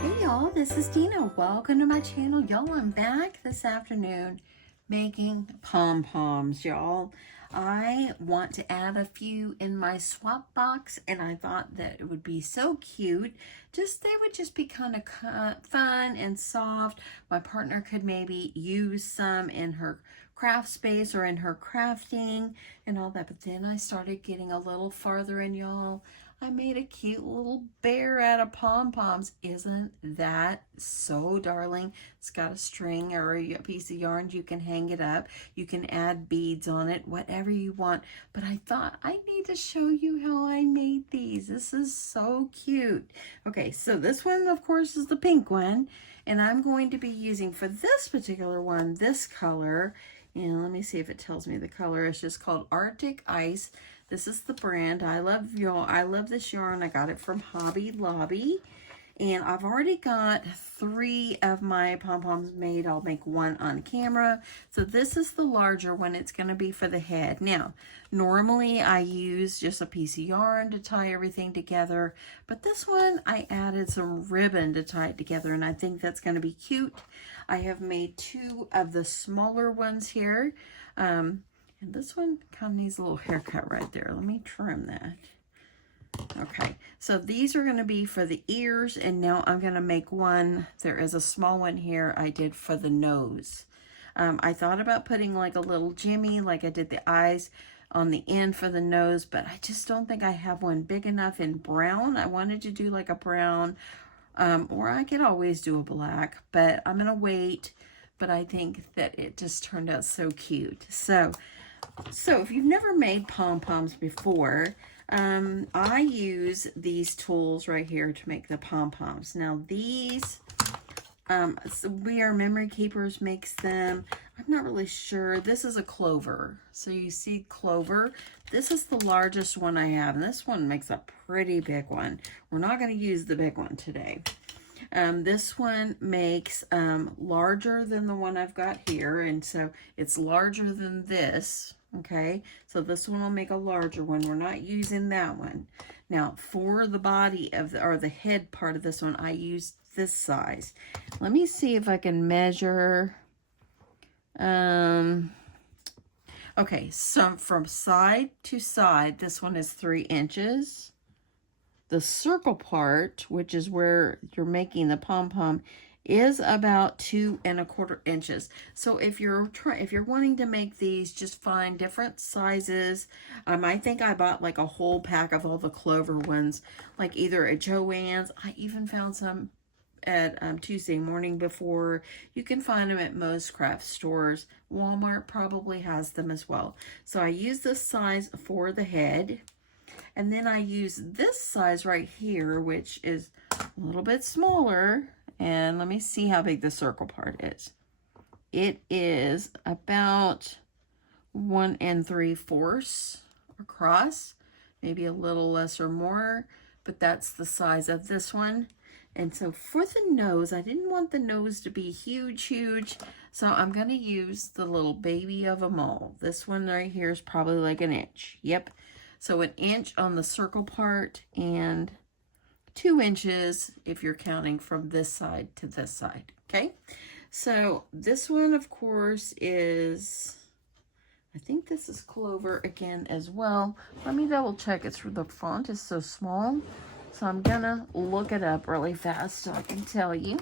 Hey y'all, this is Deanna. Welcome to my channel. Y'all, I'm back this afternoon making pom-poms, y'all. I want to add a few in my swap box, and I thought that it would be so cute. They would just be kind of fun and soft. My partner could maybe use some in her craft space or in her crafting and all that. But then I started getting a little farther in, y'all. I made a cute little bear out of pom-poms. Isn't that so darling? It's got a string or a piece of yarn. You can hang it up. You can add beads on it, whatever you want. But I thought I need to show you how I made these. This is so cute. Okay, so this one, of course, is the pink one. And I'm going to be using, for this particular one, this color. And let me see if it tells me the color. It's just called Arctic Ice. This is the brand. I love this yarn. I got it from Hobby Lobby. And I've already got 3 of my pom-poms made. I'll make one on camera. So this is the larger one. It's going to be for the head. Now, normally I use just a piece of yarn to tie everything together. But this one, I added some ribbon to tie it together. And I think that's going to be cute. I have made 2 of the smaller ones here. And this one kind of needs a little haircut right there. Let me trim that. Okay, so these are going to be for the ears, and now I'm going to make one. There is a small one here I did for the nose. I thought about putting like a little jimmy, like I did the eyes on the end for the nose, but I just don't think I have one big enough in brown. I wanted to do like a brown, or I could always do a black, but I'm going to wait. But I think that it just turned out so cute. So if you've never made pom-poms before, I use these tools right here to make the pom-poms. Now these, We Are Memory Keepers makes them. I'm not really sure. This is a clover. So you see clover. This is the largest one I have. And this one makes a pretty big one. We're not going to use the big one today. This one makes larger than the one I've got here, and so it's larger than this, okay? So this one will make a larger one. We're not using that one. Now, for the body of the head part of this one, I used this size. Let me see if I can measure. Okay, so from side to side, this one is 3 inches. The circle part, which is where you're making the pom-pom, is about 2¼ inches. So if you're wanting to make these, just find different sizes. I think I bought like a whole pack of all the clover ones, like either at Joann's. I even found some at Tuesday Morning Before. You can find them at most craft stores. Walmart probably has them as well. So I use this size for the head. And then I use this size right here, which is a little bit smaller. And let me see how big the circle part is. It is about 1 3/4 across, maybe a little less or more, but that's the size of this one. And so for the nose, I didn't want the nose to be huge, so I'm going to use the little baby of them all. This one right here is probably like 1 inch. Yep. So 1 inch on the circle part and 2 inches if you're counting from this side to this side, okay? So this one, of course, is, I think this is clover again as well. Let me double check. The font is so small, so I'm gonna look it up really fast so I can tell you.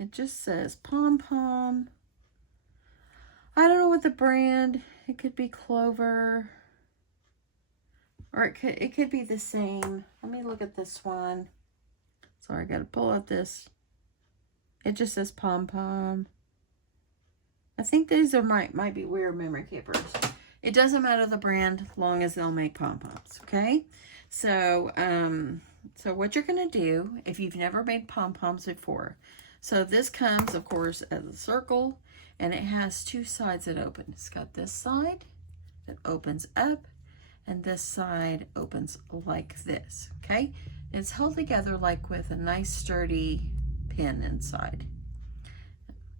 It just says pom-pom. I don't know what the brand. It could be Clover, or it could be the same. Let me look at this one. Sorry, I got to pull up this. It just says pom-pom. I think these might be We Are Memory Keepers. It doesn't matter the brand, long as they'll make pom-poms. Okay, so what you're gonna do if you've never made pom-poms before. So this comes, of course, as a circle. And it has 2 sides that open. It's got this side that opens up, and this side opens like this, okay? It's held together like with a nice sturdy pin inside.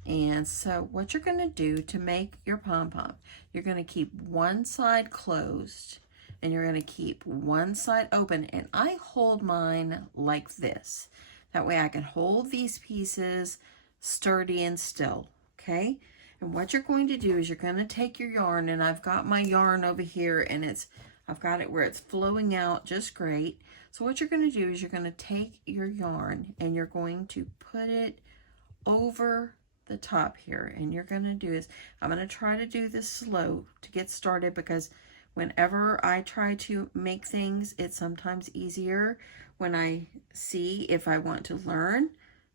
And so what you're gonna do to make your pom-pom, you're gonna keep one side closed and you're going to keep one side open, and I hold mine like this. That way I can hold these pieces sturdy and still, okay? And what you're going to do is you're going to take your yarn, and I've got my yarn over here, and I've got it where it's flowing out just great. So what you're going to do is you're going to take your yarn and you're going to put it over the top here, and you're going to do is, I'm going to try to do this slow to get started, because whenever I try to make things, it's sometimes easier when I see, if I want to learn,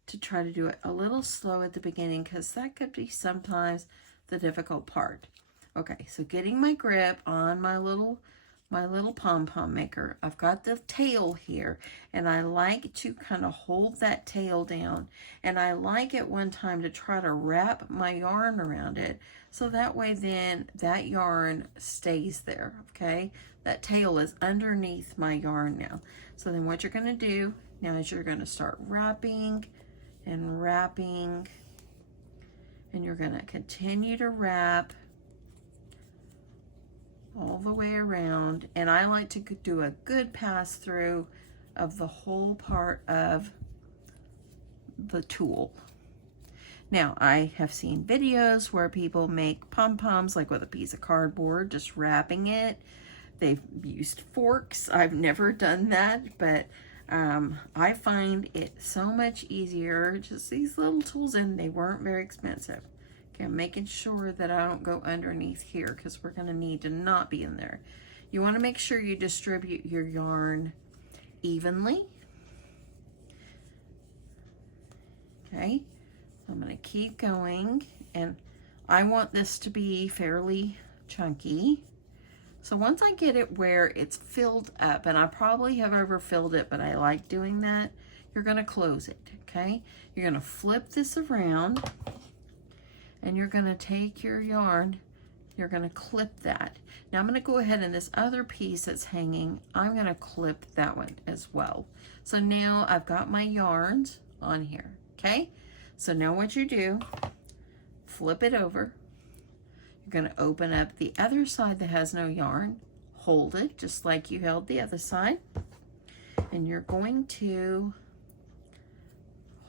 to try to do it a little slow at the beginning, because that could be sometimes the difficult part. Okay, so getting my grip on my little pom-pom maker. I've got the tail here, and I like to kind of hold that tail down, and I like at one time to try to wrap my yarn around it, so that way then that yarn stays there, okay? That tail is underneath my yarn now. So then what you're going to do now is you're going to start wrapping and wrapping, and you're going to continue to wrap all the way around, and I like to do a good pass through of the whole part of the tulle. Now, I have seen videos where people make pom-poms like with a piece of cardboard, just wrapping it. They've used forks. I've never done that, but I find it so much easier. Just these little tools, and they weren't very expensive. Okay, I'm making sure that I don't go underneath here, because we're going to need to not be in there. You want to make sure you distribute your yarn evenly. Okay, I'm going to keep going, and I want this to be fairly chunky. So once I get it where it's filled up, and I probably have overfilled it, but I like doing that, you're going to close it, okay? You're going to flip this around, and you're going to take your yarn, you're going to clip that. Now I'm going to go ahead, and this other piece that's hanging, I'm going to clip that one as well. So now I've got my yarns on here, okay? So now what you do, flip it over. You're going to open up the other side that has no yarn, hold it just like you held the other side, and you're going to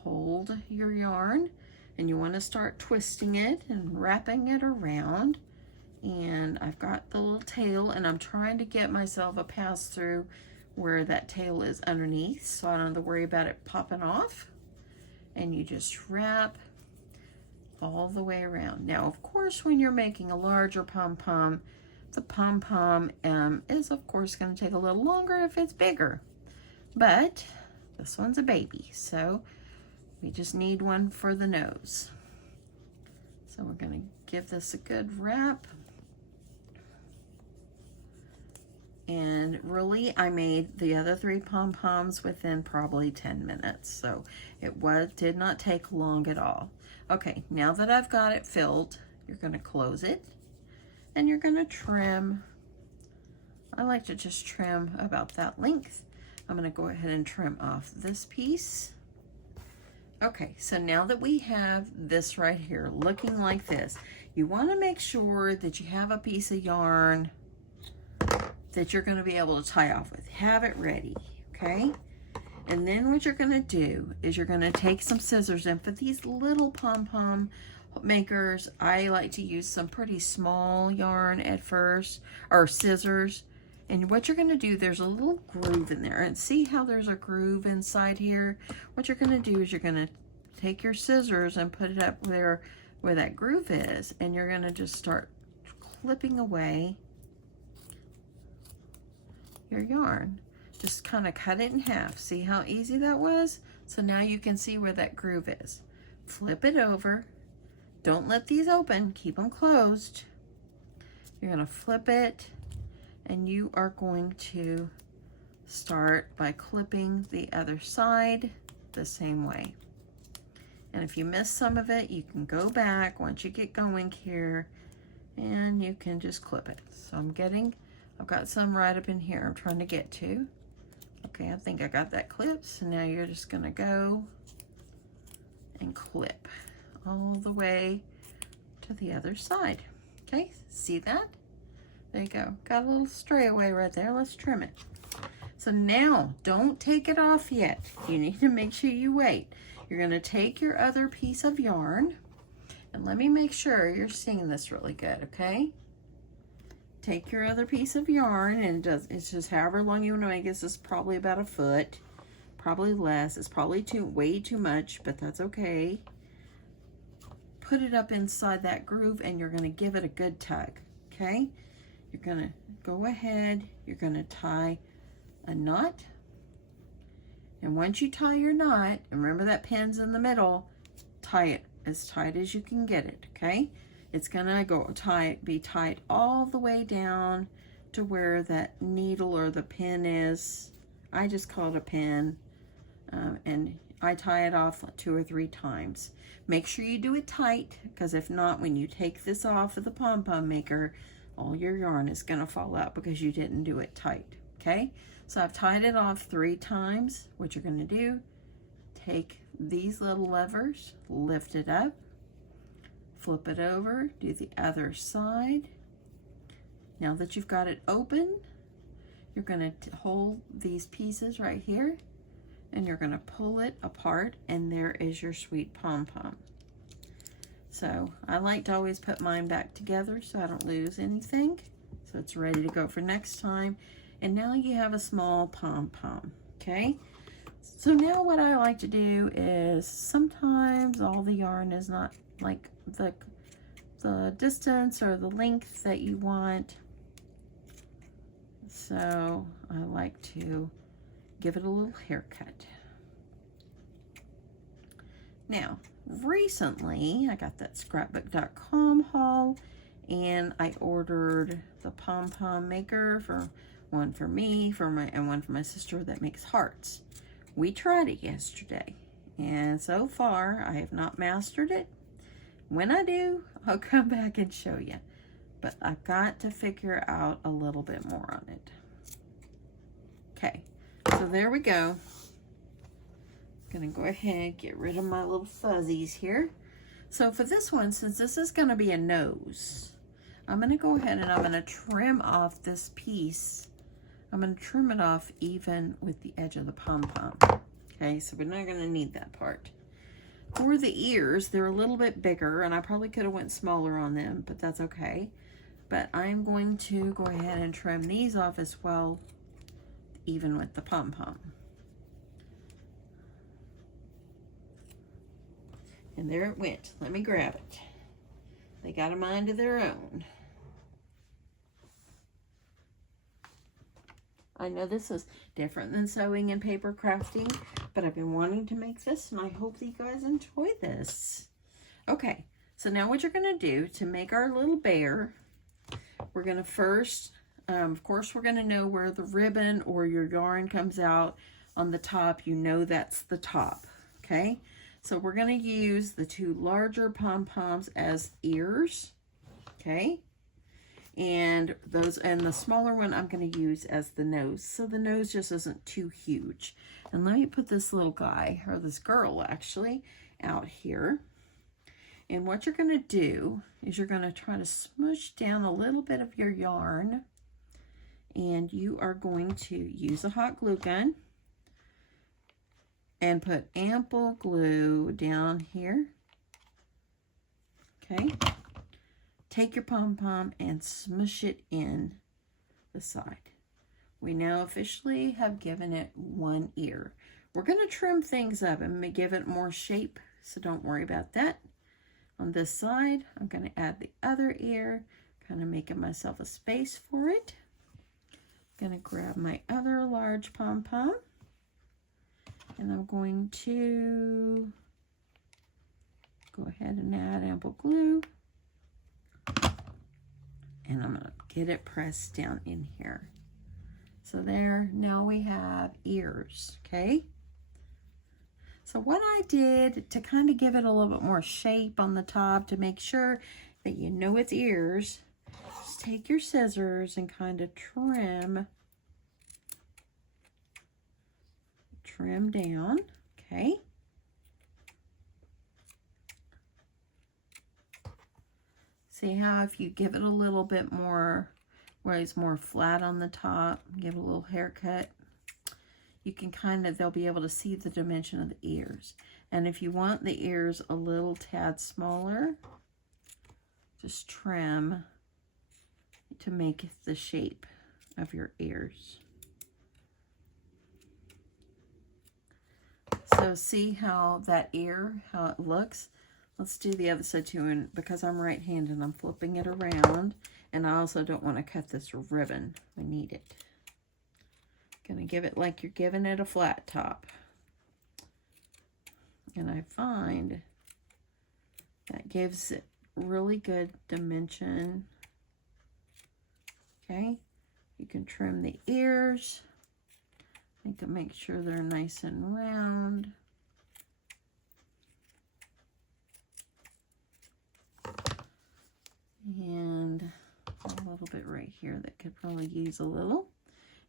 hold your yarn, and you want to start twisting it and wrapping it around. And I've got the little tail, and I'm trying to get myself a pass through where that tail is underneath, so I don't have to worry about it popping off. And you just wrap all the way around. Now, of course, when you're making a larger pom-pom, the pom-pom is of course going to take a little longer if it's bigger, but this one's a baby, so we just need one for the nose. So we're going to give this a good wrap. And really, I made the other 3 pom-poms within probably 10 minutes, so it did not take long at all. Okay, now that I've got it filled, you're going to close it, and you're going to trim. I like to just trim about that length. I'm going to go ahead and trim off this piece. Okay, so now that we have this right here looking like this, you want to make sure that you have a piece of yarn that you're going to be able to tie off with. Have it ready, okay? And then what you're going to do is you're going to take some scissors, and for these little pom-pom makers, I like to use some pretty small yarn at first, or scissors. And what you're going to do, there's a little groove in there, and see how there's a groove inside here? What you're going to do is you're going to take your scissors and put it up there where that groove is, and you're going to just start clipping away your yarn. Just kind of cut it in half. See how easy that was? So now you can see where that groove is. Flip it over. Don't let these open. Keep them closed. You're going to flip it, and you are going to start by clipping the other side the same way. And if you miss some of it, you can go back once you get going here, and you can just clip it. So I've got some right up in here I'm trying to get to. Okay, I think I got that clipped. So now you're just going to go and clip all the way to the other side. Okay, see that? There you go. Got a little stray away right there. Let's trim it. So now, don't take it off yet. You need to make sure you wait. You're going to take your other piece of yarn, and let me make sure you're seeing this really good, okay? Take your other piece of yarn, and it's just however long you want to make it. This is probably about a foot, probably less. It's probably way too much, but that's okay. Put it up inside that groove, and you're going to give it a good tug, okay? You're going to go ahead, you're going to tie a knot, and once you tie your knot, remember that pin's in the middle, tie it as tight as you can get it, okay? It's gonna be tied all the way down to where that needle or the pin is. I just call it a pin, and I tie it off 2 or 3 times. Make sure you do it tight, because if not, when you take this off of the pom-pom maker, all your yarn is gonna fall out because you didn't do it tight, okay? So I've tied it off 3 times. What you're gonna do, take these little levers, lift it up, flip it over, do the other side. Now that you've got it open, you're gonna hold these pieces right here, and you're gonna pull it apart, and there is your sweet pom-pom. So I like to always put mine back together so I don't lose anything. So it's ready to go for next time. And now you have a small pom-pom, okay? So now what I like to do is, sometimes all the yarn is not like the distance or the length that you want. So I like to give it a little haircut. Now, recently I got that scrapbook.com haul, and I ordered the pom-pom maker, for one for me, and one for my sister that makes hearts. We tried it yesterday, and so far I have not mastered it. When I do, I'll come back and show you. But I've got to figure out a little bit more on it. Okay, so there we go. Gonna go ahead, get rid of my little fuzzies here. So for this one, since this is gonna be a nose, I'm gonna go ahead and I'm gonna trim off this piece. I'm gonna trim it off even with the edge of the pom-pom. Okay, so we're not gonna need that part. For the ears, they're a little bit bigger, and I probably could have went smaller on them, but that's okay. But I'm going to go ahead and trim these off as well, even with the pom-pom. And there it went. Let me grab it. They got a mind of their own. I know this is different than sewing and paper crafting, but I've been wanting to make this, and I hope that you guys enjoy this. Okay, so now what you're going to do to make our little bear, we're going to first, of course, we're going to know where the ribbon or your yarn comes out on the top. You know that's the top, okay? So we're going to use the 2 larger pom-poms as ears, okay? And the smaller one I'm going to use as the nose, so the nose just isn't too huge. And let me put this little guy, or this girl actually, out here. And what you're going to do is you're going to try to smush down a little bit of your yarn, and you are going to use a hot glue gun and put ample glue down here, okay? Take your pom-pom and smush it in the side. We now officially have given it 1 ear. We're going to trim things up and give it more shape, so don't worry about that. On this side, I'm going to add the other ear, kind of making myself a space for it. I'm going to grab my other large pom-pom, and I'm going to go ahead and add ample glue. And I'm going to get it pressed down in here. So there, now we have ears, okay? So what I did to kind of give it a little bit more shape on the top to make sure that you know it's ears, just take your scissors and kind of trim down, okay? See how if you give it a little bit more where it's more flat on the top, give a little haircut. You can kind of, they'll be able to see the dimension of the ears. And if you want the ears a little tad smaller, just trim to make the shape of your ears. So see how that ear, how it looks? Let's do the other side too. And because I'm right-handed, I'm flipping it around. And I also don't want to cut this ribbon. I need it. Gonna give it like you're giving it a flat top. And I find that gives it really good dimension. Okay, you can trim the ears. You can make sure they're nice and round. And a little bit right here that could probably use a little.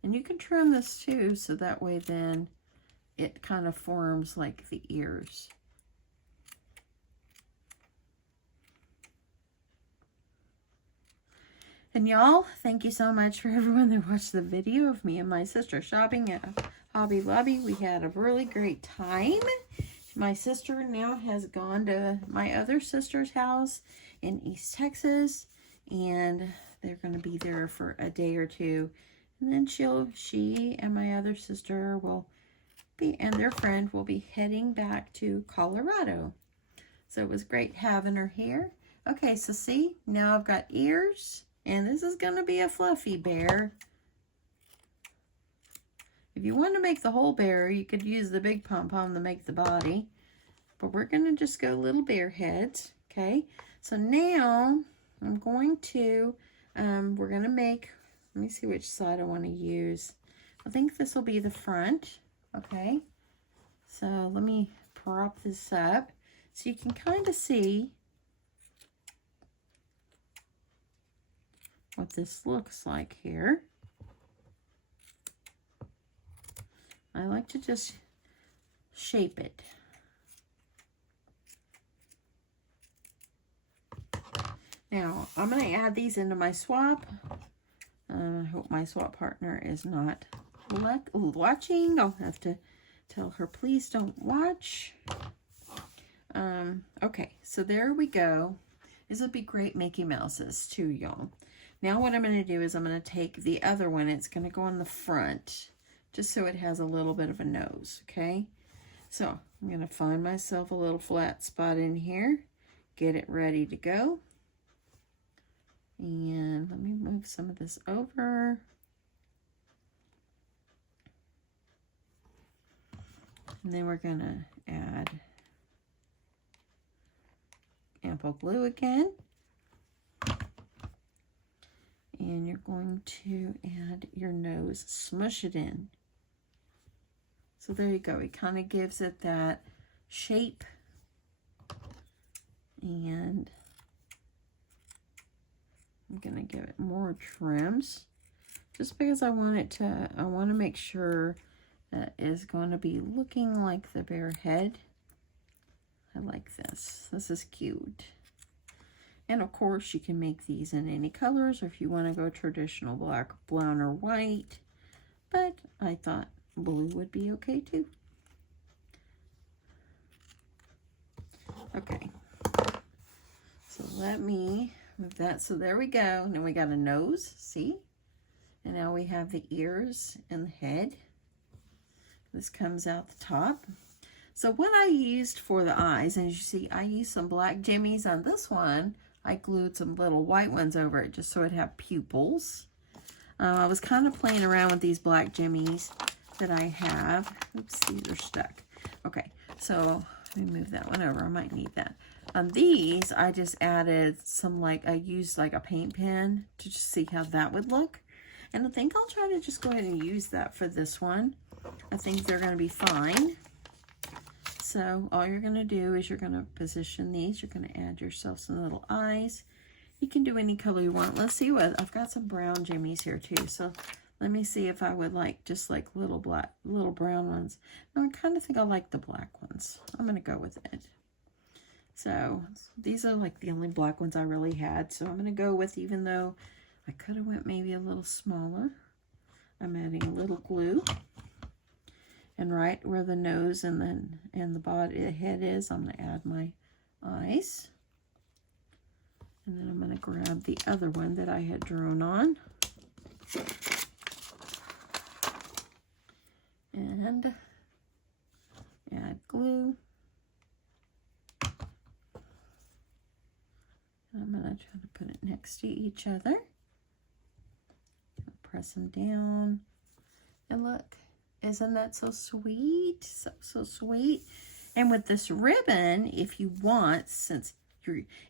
And you can trim this too, so that way then it kind of forms like the ears. And y'all, thank you so much for everyone that watched the video of me and my sister shopping at Hobby Lobby. We had a really great time. My sister now has gone to my other sister's house in East Texas, and they're going to be there for a day or two. And then she and my other sister will be, and their friend will be heading back to Colorado. So it was great having her here. Okay, so see, now I've got ears. And this is going to be a fluffy bear. If you want to make the whole bear, you could use the big pom-pom to make the body. But we're going to just go little bear heads. Okay. So now I'm going to, we're going to make, let me see which side I want to use. I think this will be the front. Okay. So let me prop this up so you can kind of see what this looks like here. I like to just shape it. Now, I'm going to add these into my swap. I hope my swap partner is not watching. I'll have to tell her, please don't watch. Okay, so there we go. This would be great Mickey Mouses too, y'all. Now what I'm going to do is I'm going to take the other one. It's going to go on the front, just so it has a little bit of a nose, okay? So I'm going to find myself a little flat spot in here, get it ready to go. And let me move some of this over. And then we're going to add ample glue again. And you're going to add your nose, smush it in. So there you go. It kind of gives it that shape. And I'm going to give it more trims just because I want to make sure that it's going to be looking like the bear head. I like this. This is cute. And of course, you can make these in any colors, or if you want to go traditional black, brown, or white. But I thought blue would be okay too. Okay. So let me move that. So there we go. Now we got a nose, see? And now we have the ears and the head. This comes out the top. So what I used for the eyes, and as you see, I used some black jimmies on this one. I glued some little white ones over it just so it'd have pupils. I was kind of playing around with these black jimmies that I have. Oops, these are stuck. Okay, so let me move that one over. I might need that. On these, I just added some, I used like a paint pen to just see how that would look. And I think I'll try to just go ahead and use that for this one. I think they're going to be fine. So all you're going to do is you're going to position these. You're going to add yourself some little eyes. You can do any color you want. Let's see what, I've got some brown jimmies here too. So let me see if I would like just like little brown ones. No, I kind of think I like the black ones. I'm going to go with it. So these are like the only black ones I really had. So I'm going to go with, even though I could have went maybe a little smaller. I'm adding a little glue. And right where the nose and the body, the head is, I'm going to add my eyes. And then I'm going to grab the other one that I had drawn on. And add glue. I'm going to try to put it next to each other. Press them down. And look, isn't that so sweet? So sweet. And with this ribbon, if you want,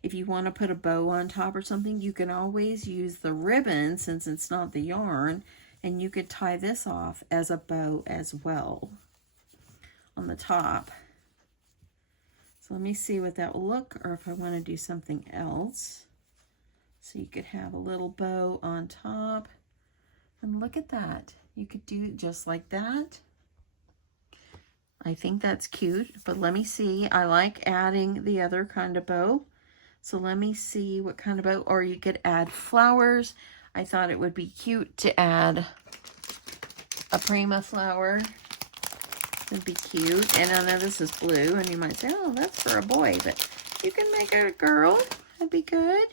if you want to put a bow on top or something, you can always use the ribbon since it's not the yarn, and you could tie this off as a bow as well on the top. So let me see what that will look, or if I want to do something else. So you could have a little bow on top, and look at that. You could do it just like that. I think that's cute, but let me see. I like adding the other kind of bow. So let me see what kind of bow, or you could add flowers. I thought it would be cute to add a prima flower. It'd be cute. And I know this is blue, and you might say, oh, that's for a boy, but you can make it a girl. That'd be good.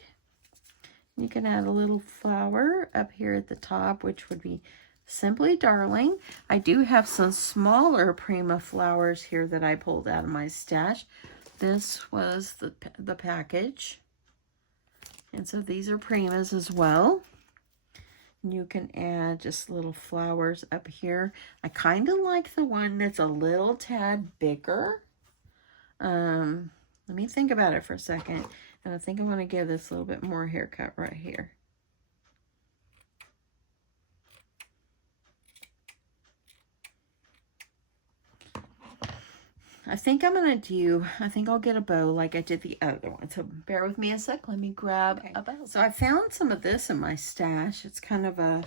You can add a little flower up here at the top, which would be Simply Darling. I do have some smaller prima flowers here that I pulled out of my stash. This was the package. And so these are primas as well. You can add just little flowers up here. I kind of like the one that's a little tad bigger. Let me think about it for a second. And I think I want to give this a little bit more haircut right here. I think I'll get a bow like I did the other one. So bear with me a sec. Let me grab a bow. So I found some of this in my stash. It's kind of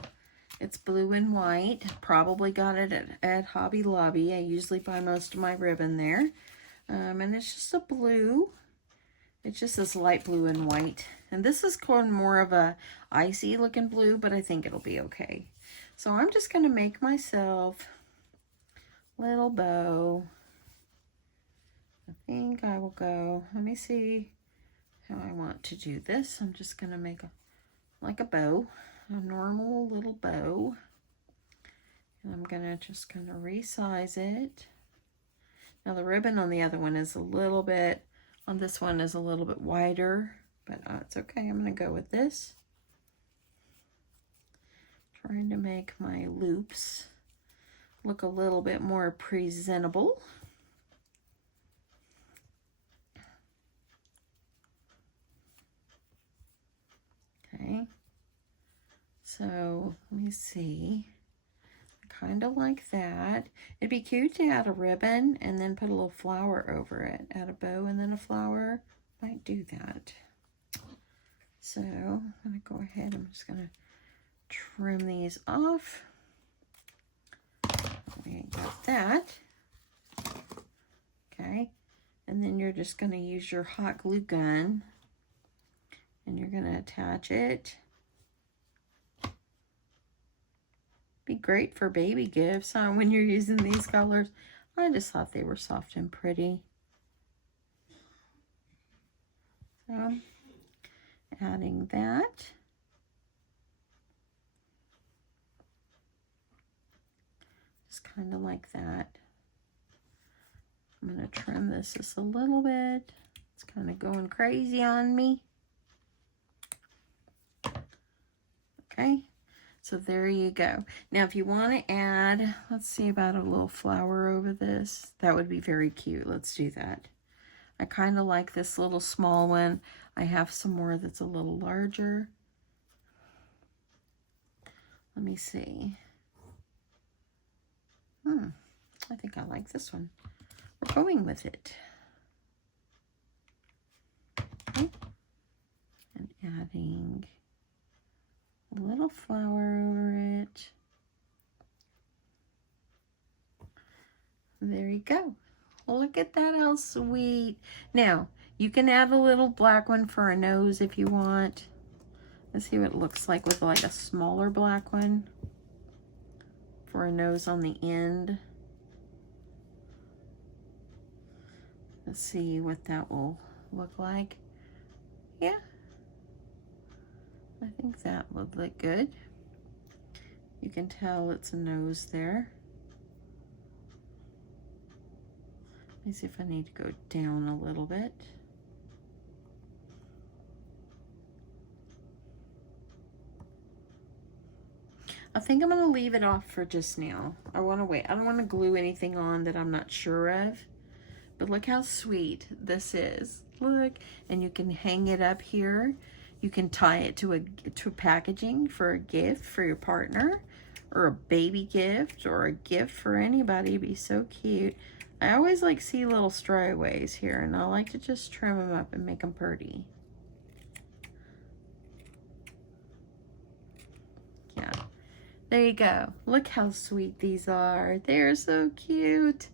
it's blue and white. Probably got it at Hobby Lobby. I usually buy most of my ribbon there. And it's just a blue. It's just this light blue and white. And this is called more of a icy looking blue, but I think it'll be okay. So I'm just going to make myself a little bow. I think I will go, let me see how I want to do this. I'm just going to make like a bow, a normal little bow. And I'm going to just kind of resize it. Now the ribbon on the other one is a little bit, on this one is a little bit wider, but it's okay. I'm going to go with this. Trying to make my loops look a little bit more presentable. Okay, so let me see. I kind of like that. It'd be cute to add a ribbon and then put a little flower over it. Add a bow and then a flower. Might do that. So I'm going to go ahead. I'm just going to trim these off. We got that. Okay, and then you're just going to use your hot glue gun. And you're going to attach it. Be great for baby gifts, huh, when you're using these colors. I just thought they were soft and pretty. So, adding that. Just kind of like that. I'm going to trim this just a little bit. It's kind of going crazy on me. Okay, so there you go. Now, if you want to add, let's see about a little flower over this. That would be very cute. Let's do that. I kind of like this little small one. I have some more that's a little larger. Let me see. I think I like this one. We're going with it. Okay. And adding a little flower over it. There you go. Look at that, how sweet. Now, you can add a little black one for a nose if you want. Let's see what it looks like with like a smaller black one for a nose on the end. Let's see what that will look like. Yeah, I think that would look good. You can tell it's a nose there. Let me see if I need to go down a little bit. I think I'm going to leave it off for just now. I want to wait. I don't want to glue anything on that I'm not sure of. But look how sweet this is. Look, and you can hang it up here. You can tie it to packaging for a gift for your partner, or a baby gift, or a gift for anybody. It'd be so cute. I always like see little strayaways here, and I like to just trim them up and make them pretty. Yeah. There you go. Look how sweet these are. They're so cute.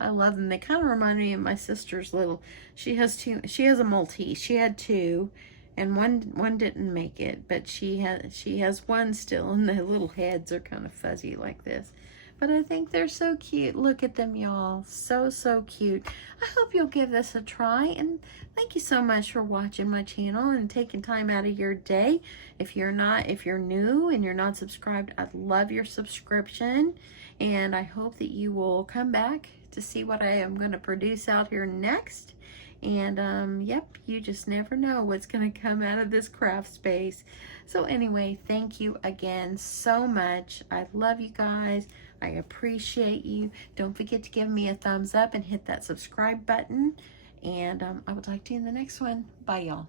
I love them. They kind of remind me of my sister's little, she has a Maltese. She had two, and one didn't make it, but she has one still, and the little heads are kind of fuzzy like this. But I think they're so cute. Look at them, y'all. So, so cute. I hope you'll give this a try, and thank you so much for watching my channel and taking time out of your day. If you're new and you're not subscribed, I'd love your subscription, and I hope that you will come back to see what I am going to produce out here next. And yep, you just never know what's going to come out of this craft space. So anyway, thank you again so much. I love you guys. I appreciate you. Don't forget to give me a thumbs up and hit that subscribe button. And I will talk to you in the next one. Bye, y'all.